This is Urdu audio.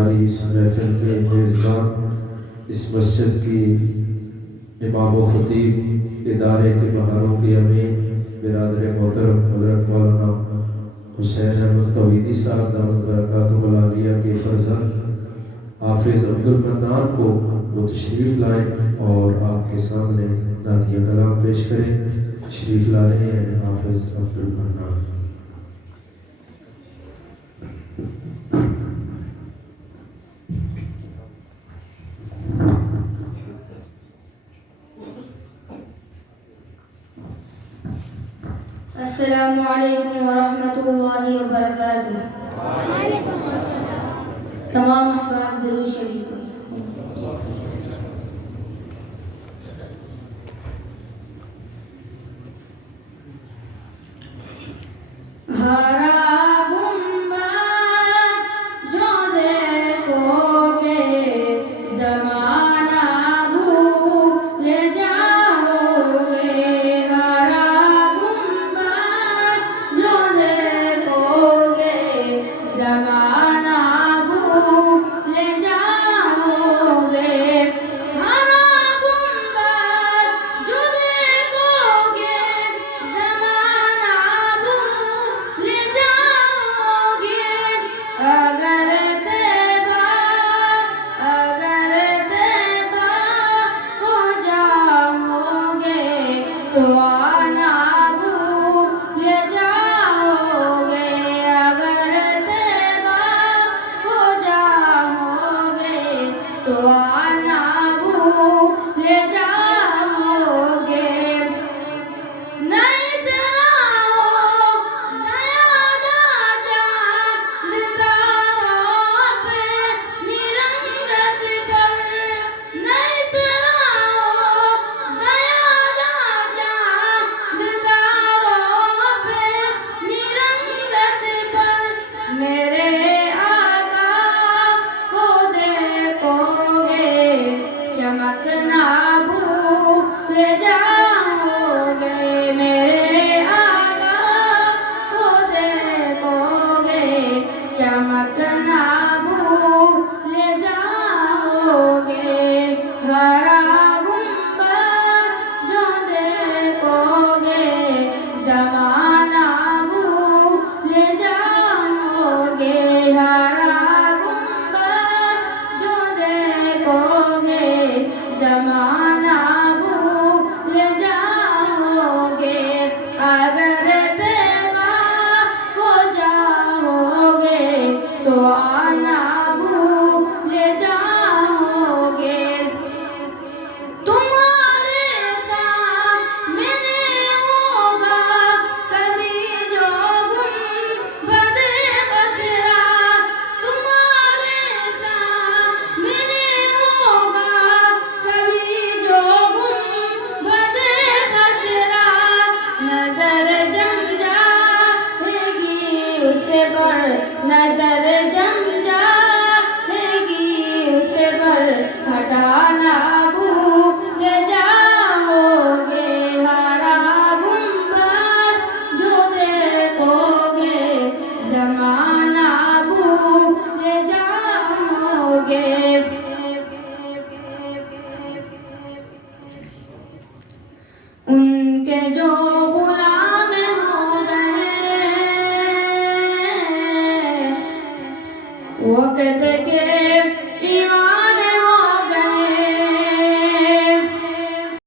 ہماری اس محفل کے میزبان، اس مسجد کی امام و خطیب، ادارے کے بہاروں کے امین برادر محترم حضرت مولانا حسین احمد توحیدی صاحب دامت برکاتہ العالیہ کے فرزند حافظ عبد المنان کو وہ تشریف لائیں اور آپ کے سامنے نعتیہ کلام پیش کریں۔ تشریف لا رہے ہیں حافظ عبد المنان۔ السلام علیکم ورحمۃ اللہ وبرکاتہ۔ تمام احباب درود شریف پڑھیں۔ ان کے جو غلام ہو گئے وقت کے